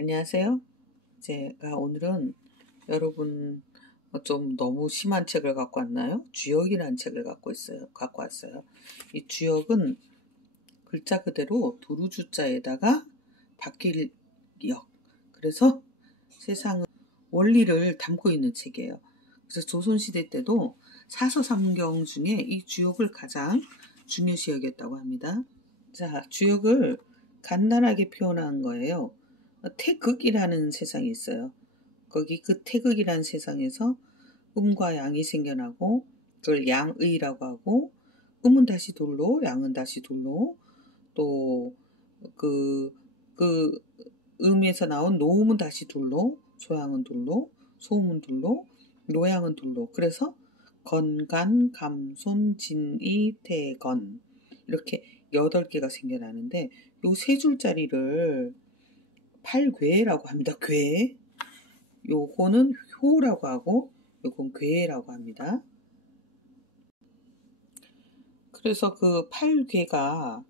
안녕하세요. 제가 오늘은 여러분 좀 너무 심한 책을 갖고 왔나요? 주역이라는 책을 갖고 왔어요. 이 주역은 글자 그대로 두루주자에다가 바뀔 역. 그래서 세상의 원리를 담고 있는 책이에요. 그래서 조선시대 때도 사서삼경 중에 이 주역을 가장 중요시 여겼다고 합니다. 자, 주역을 간단하게 표현한 거예요. 태극이라는 세상이 있어요. 거기 그 태극이라는 세상에서 음과 양이 생겨나고 그걸 양의라고 하고, 음은 다시 돌로, 양은 다시 돌로, 또 그 음에서 나온 노음은 다시 돌로, 소양은 돌로, 소음은 돌로, 노양은 돌로. 그래서 건간, 감손, 진이, 태건 이렇게 8개가 생겨나는데 요 세 줄짜리를 팔괴라고 합니다. 괴. 요거는 효라고 하고 요건 괴라고 합니다. 그래서 그 팔괴가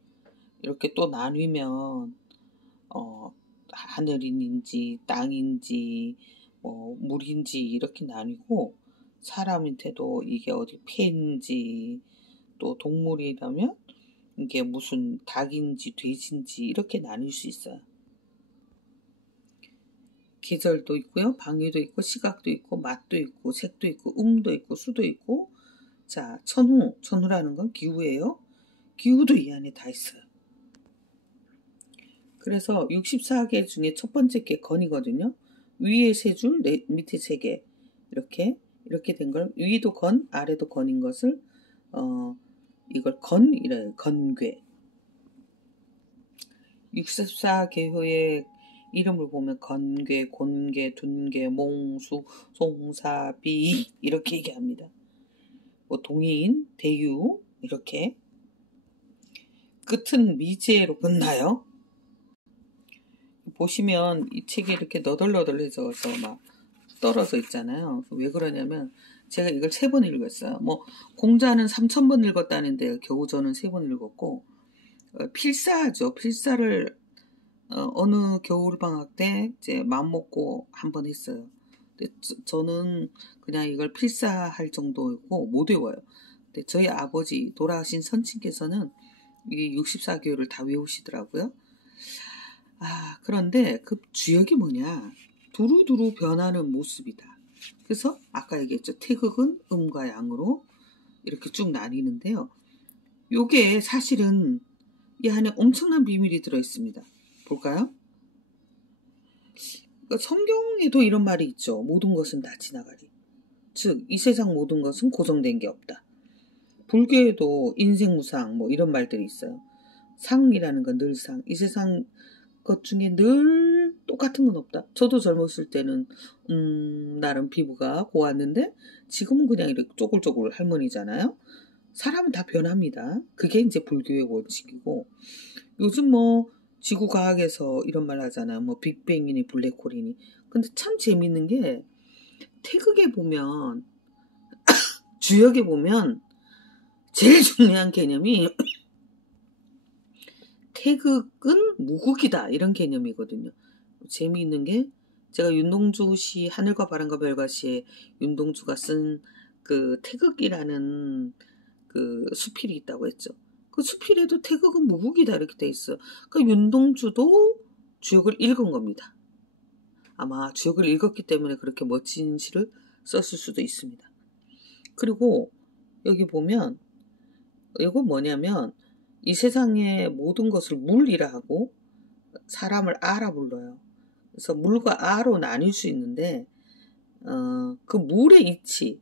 이렇게 또 나뉘면 하늘인지 땅인지 물인지 이렇게 나뉘고, 사람한테도 이게 어디 폐인지, 또 동물이라면 이게 무슨 닭인지 돼지인지 이렇게 나뉠 수 있어요. 계절도 있고요, 방위도 있고, 시각도 있고, 맛도 있고, 색도 있고, 음도 있고, 수도 있고. 자, 천후라는 건 기후예요. 기후도 이 안에 다 있어요. 그래서 64개 중에 첫 번째 게 건이거든요. 위에 3줄, 밑에 3개. 이렇게 된 걸 위도 건, 아래도 건인 것을 이걸 건이래요. 건괴. 64개호의 이름을 보면 건괴, 곤괴, 둔괴, 몽수, 송사, 비 이렇게 얘기합니다. 동인, 대유 이렇게. 끝은 미제로 끝나요. 보시면 이 책이 이렇게 너덜너덜해져서 막 떨어져 있잖아요. 왜 그러냐면 제가 이걸 3번 읽었어요. 공자는 3000번 읽었다는데 겨우 저는 3번 읽었고, 필사하죠. 필사를 어느 겨울방학 때 이제 마음먹고 한번 했어요. 근데 저는 그냥 이걸 필사할 정도고 못 외워요. 근데 저희 아버지 돌아가신 선친께서는 이 64개월을 다 외우시더라고요. 그런데 그 주역이 뭐냐? 두루두루 변하는 모습이다. 그래서 아까 얘기했죠. 태극은 음과 양으로 이렇게 쭉 나뉘는데요. 요게 사실은 이 안에 엄청난 비밀이 들어있습니다. 볼까요? 성경에도 이런 말이 있죠. 모든 것은 다 지나가리. 즉, 이 세상 모든 것은 고정된 게 없다. 불교에도 인생무상 이런 말들이 있어요. 상이라는 건 늘 상. 이 세상 것 중에 늘 똑같은 건 없다. 저도 젊었을 때는 나름 피부가 고왔는데 지금은 그냥 이렇게 쪼글쪼글 할머니잖아요. 사람은 다 변합니다. 그게 이제 불교의 원칙이고, 요즘 지구과학에서 이런 말 하잖아요. 빅뱅이니 블랙홀이니. 근데 참 재밌는 게 태극에 보면 주역에 보면 제일 중요한 개념이 태극은 무국이다 이런 개념이거든요. 재미있는 게 제가 윤동주 시 하늘과 바람과 별과 시에 윤동주가 쓴 그 태극이라는 그 수필이 있다고 했죠. 그 수필에도 태극은 무국이다 이렇게 돼 있어요. 그러니까 윤동주도 주역을 읽은 겁니다. 아마 주역을 읽었기 때문에 그렇게 멋진 시를 썼을 수도 있습니다. 그리고 여기 보면 이거 뭐냐면 이 세상의 모든 것을 물이라 하고 사람을 아라 불러요. 그래서 물과 아로 나뉠 수 있는데 그 물의 이치,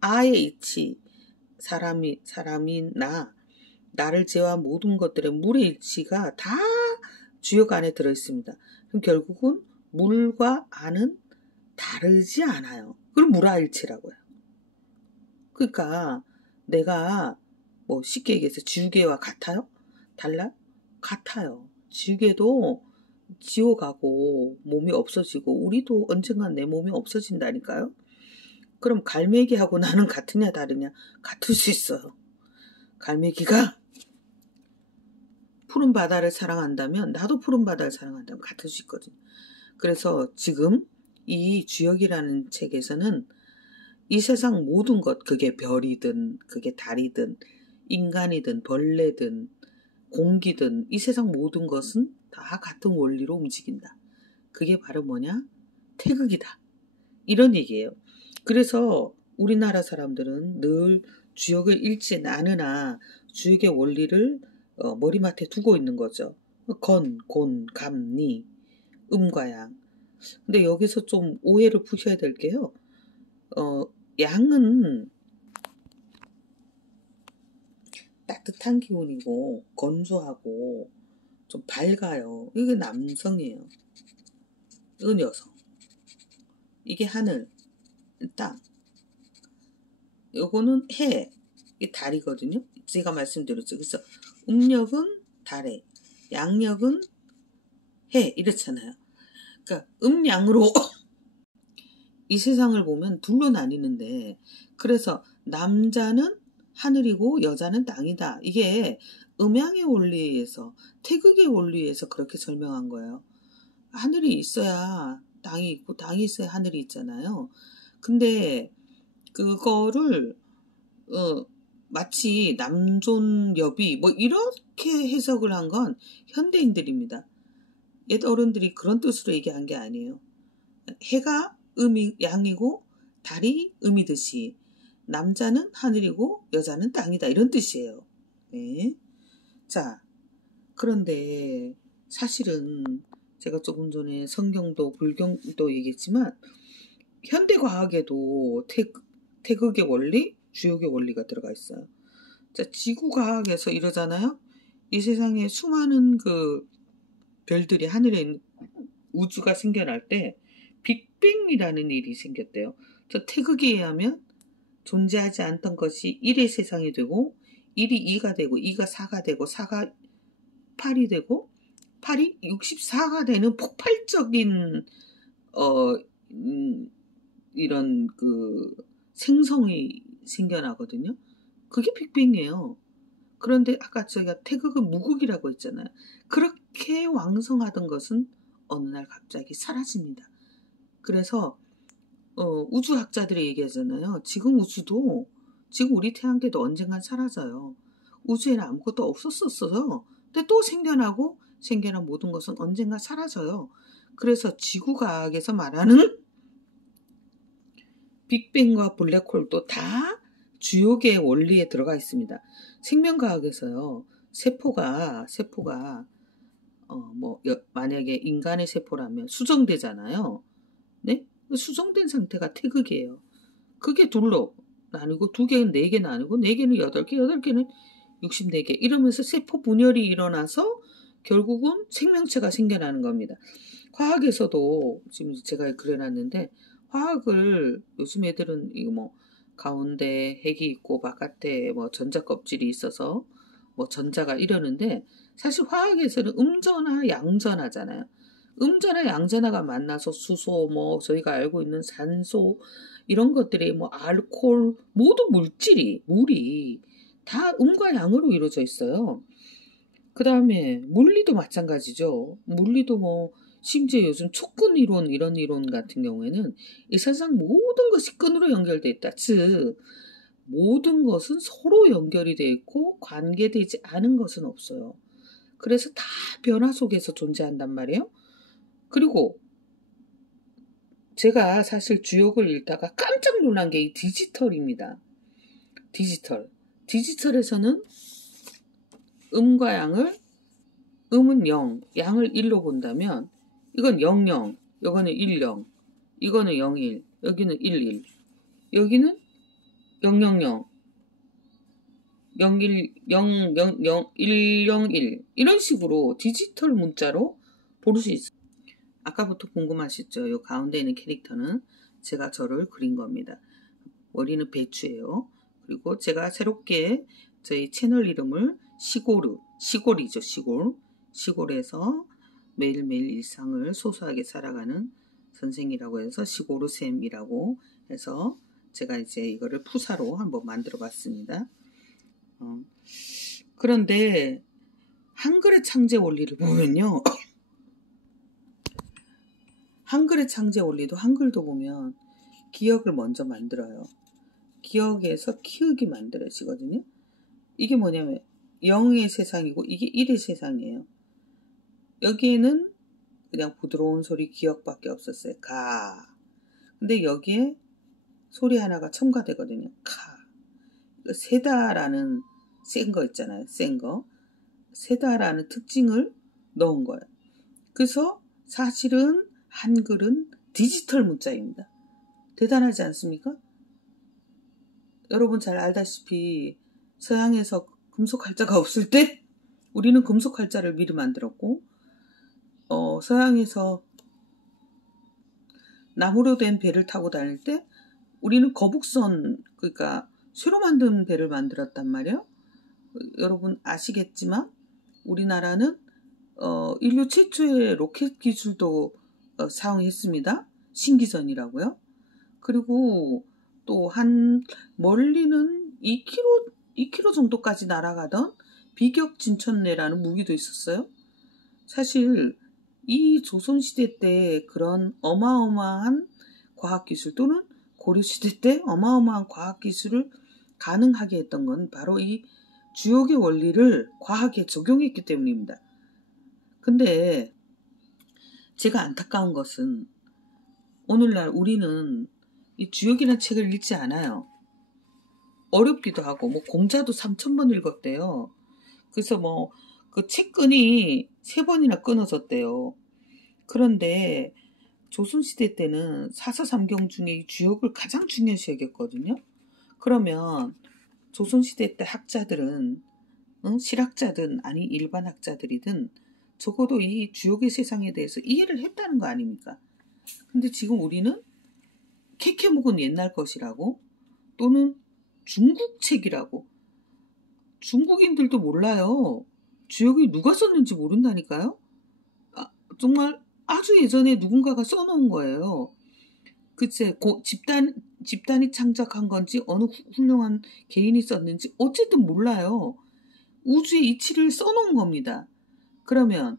아의 이치, 사람인 나를 제외한 모든 것들의 물의 이치가 다 주역 안에 들어있습니다. 그럼 결국은 물과 아는 다르지 않아요. 그걸 물아일치라고 해요. 그러니까 내가 쉽게 얘기해서 지우개와 같아요? 달라요? 같아요. 지우개도 지워가고 몸이 없어지고 우리도 언젠간 내 몸이 없어진다니까요. 그럼 갈매기하고 나는 같으냐 다르냐? 같을 수 있어요. 갈매기가 푸른 바다를 사랑한다면 나도 푸른 바다를 사랑한다면 같을 수 있거든요. 그래서 지금 이 주역이라는 책에서는 이 세상 모든 것, 그게 별이든 그게 달이든 인간이든 벌레든 공기든 이 세상 모든 것은 다 같은 원리로 움직인다. 그게 바로 뭐냐? 태극이다. 이런 얘기예요. 그래서 우리나라 사람들은 늘 주역을 읽지 않으나 주역의 원리를 머리맡에 두고 있는 거죠. 건, 곤, 감, 니, 음과 양. 근데 여기서 좀 오해를 푸셔야 될 게요. 양은 따뜻한 기운이고 건조하고 좀 밝아요. 이게 남성이에요. 이건 여성. 이게 하늘, 땅. 요거는 해, 이게 달이거든요. 제가 말씀드렸죠. 그래서 음력은 달에, 양력은 해, 이렇잖아요. 그러니까 음양으로 이 세상을 보면 둘로 나뉘는데, 그래서 남자는 하늘이고 여자는 땅이다. 이게 음양의 원리에서, 태극의 원리에서 그렇게 설명한 거예요. 하늘이 있어야 땅이 있고 땅이 있어야 하늘이 있잖아요. 근데 그거를 마치 남존여비 뭐 이렇게 해석을 한 건 현대인들입니다. 옛 어른들이 그런 뜻으로 얘기한 게 아니에요. 해가 음이 양이고 달이 음이듯이 남자는 하늘이고 여자는 땅이다, 이런 뜻이에요. 네. 자, 그런데 사실은 제가 조금 전에 성경도 불경도 얘기했지만 현대 과학에도 태극의 원리, 주역의 원리가 들어가 있어요. 자, 지구과학에서 이러잖아요. 이 세상에 수많은 그 별들이 하늘에 있는 우주가 생겨날 때 빅뱅이라는 일이 생겼대요. 저 태극에 의하면 존재하지 않던 것이 1의 세상이 되고 1이 2가 되고 2가 4가 되고 4가 8이 되고 8이 64가 되는 폭발적인 이런 그 생성이 생겨나거든요. 그게 빅뱅이에요. 그런데 아까 저희가 태극은 무극이라고 했잖아요. 그렇게 왕성하던 것은 어느 날 갑자기 사라집니다. 그래서 우주학자들이 얘기하잖아요. 지금 우주도, 지금 우리 태양계도 언젠간 사라져요. 우주에는 아무것도 없었었어요. 근데 또 생겨나고 생겨난 모든 것은 언젠가 사라져요. 그래서 지구과학에서 말하는 빅뱅과 블랙홀도 다 주역의 원리에 들어가 있습니다. 생명과학에서요, 세포가 만약에 인간의 세포라면 수정되잖아요. 네? 수정된 상태가 태극이에요. 그게 둘로 나누고 2개는 4개 나누고 4개는 8개, 8개는 64개 이러면서 세포 분열이 일어나서 결국은 생명체가 생겨나는 겁니다. 화학에서도 지금 제가 그려놨는데, 화학을 요즘 애들은 이거 뭐 가운데 핵이 있고 바깥에 뭐 전자 껍질이 있어서 뭐 전자가 이러는데, 사실 화학에서는 음전화 양전하잖아요. 음전화 양전화가 만나서 수소, 뭐 저희가 알고 있는 산소, 이런 것들이 뭐 알코올, 모든 물이 다 음과 양으로 이루어져 있어요. 그 다음에 물리도 마찬가지죠. 물리도 뭐 심지어 요즘 촉근 이론, 이런 이론 같은 경우에는 이 세상 모든 것이 끈으로 연결되어 있다. 즉 모든 것은 서로 연결이 되어 있고 관계되지 않은 것은 없어요. 그래서 다 변화 속에서 존재한단 말이에요. 그리고 제가 사실 주역을 읽다가 깜짝 놀란 게 이 디지털입니다. 디지털에서는 음과 양을, 음은 0, 양을 1로 본다면 이건 00, 이거는 10, 이거는 01, 여기는 11, 여기는 000, 01, 000, 101 이런 식으로 디지털 문자로 볼 수 있어요. 아까부터 궁금하시죠? 이 가운데 있는 캐릭터는 제가 저를 그린 겁니다. 머리는 배추예요. 그리고 제가 새롭게 저희 채널 이름을 시골이죠. 시골에서 매일매일 일상을 소소하게 살아가는 선생이라고 해서 시골우쌤이라고 해서 제가 이제 이거를 푸사로 한번 만들어 봤습니다. 그런데 한글의 창제 원리를 보면요. 한글의 창제 원리도 한글도 보면 기역을 먼저 만들어요. 기역에서 키읔이 만들어지거든요. 이게 뭐냐면 0의 세상이고 이게 1의 세상이에요. 여기에는 그냥 부드러운 소리 기역밖에 없었어요. 가. 근데 여기에 소리 하나가 첨가되거든요. 카. 세다라는 센 거 있잖아요. 센 거. 세다라는 특징을 넣은 거예요. 그래서 사실은 한글은 디지털 문자입니다. 대단하지 않습니까? 여러분 잘 알다시피 서양에서 금속 활자가 없을 때 우리는 금속 활자를 미리 만들었고 서양에서 나무로 된 배를 타고 다닐 때 우리는 거북선 그러니까 쇠로 만든 배를 만들었단 말이에요. 여러분 아시겠지만 우리나라는 인류 최초의 로켓 기술도 사용했습니다. 신기전이라고요. 그리고 또 한 멀리는 2km 정도까지 날아가던 비격진천례라는 무기도 있었어요. 사실 이 조선시대 때 그런 어마어마한 과학기술 또는 고려시대 때 어마어마한 과학기술을 가능하게 했던 건 바로 이 주역의 원리를 과학에 적용했기 때문입니다. 근데 제가 안타까운 것은 오늘날 우리는 이 주역이라는 책을 읽지 않아요. 어렵기도 하고 뭐 공자도 3,000번 읽었대요. 그래서 뭐 그 책끈이 3번이나 끊어졌대요. 그런데 조선시대 때는 사서삼경 중에 이 주역을 가장 중요시 여겼거든요. 그러면 조선시대 때 학자들은 실학자든 아니 일반 학자들이든 적어도 이 주역의 세상에 대해서 이해를 했다는 거 아닙니까? 근데 지금 우리는 캐캐묵은 옛날 것이라고 또는 중국 책이라고 중국인들도 몰라요. 주역이 누가 썼는지 모른다니까요. 정말 아주 예전에 누군가가 써놓은 거예요. 글쎄 집단이 창작한 건지 어느 훌륭한 개인이 썼는지 어쨌든 몰라요. 우주의 이치를 써놓은 겁니다. 그러면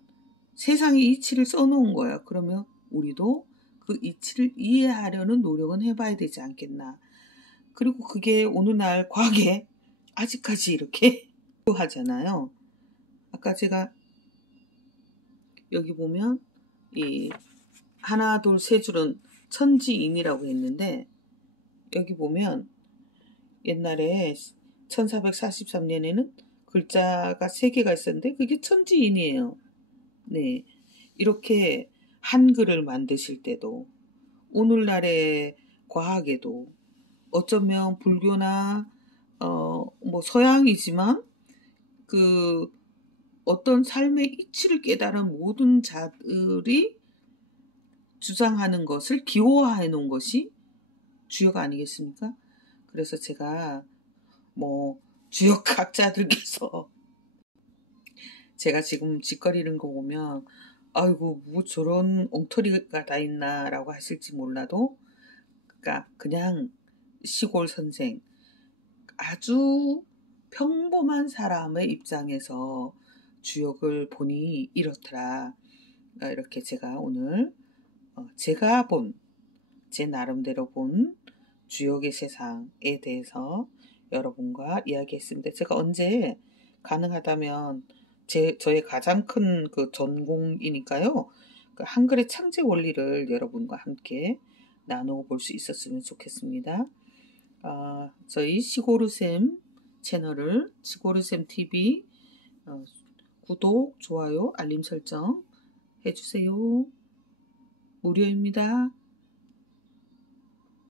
세상의 이치를 써놓은 거야. 그러면 우리도 그 이치를 이해하려는 노력은 해봐야 되지 않겠나. 그리고 그게 오늘날 과학에 아직까지 이렇게 하잖아요. 아까 제가 여기 보면 이 하나 둘 세 줄은 천지인이라고 했는데 여기 보면 옛날에 1443년에는 글자가 3개가 있었는데 그게 천지인이에요. 네, 이렇게 한글을 만드실 때도 오늘날의 과학에도 어쩌면 불교나 뭐 서양이지만 그 어떤 삶의 이치를 깨달은 모든 자들이 주장하는 것을 기호화해 놓은 것이 주역 아니겠습니까? 그래서 제가 뭐 주역학자들께서 제가 지금 짓거리는 거 보면 아이고 뭐 저런 엉터리가 다 있나 라고 하실지 몰라도 그러니까 그냥 시골 선생 아주 평범한 사람의 입장에서 주역을 보니 이렇더라. 이렇게 제가 오늘 제가 본 제 나름대로 본 주역의 세상에 대해서 여러분과 이야기했습니다. 제가 언제 가능하다면 저의 가장 큰 그 전공이니까요. 그 한글의 창제 원리를 여러분과 함께 나누어 볼 수 있었으면 좋겠습니다. 저희 시고르쌤 채널을 시고르쌤 TV 구독, 좋아요, 알림 설정 해주세요. 무료입니다.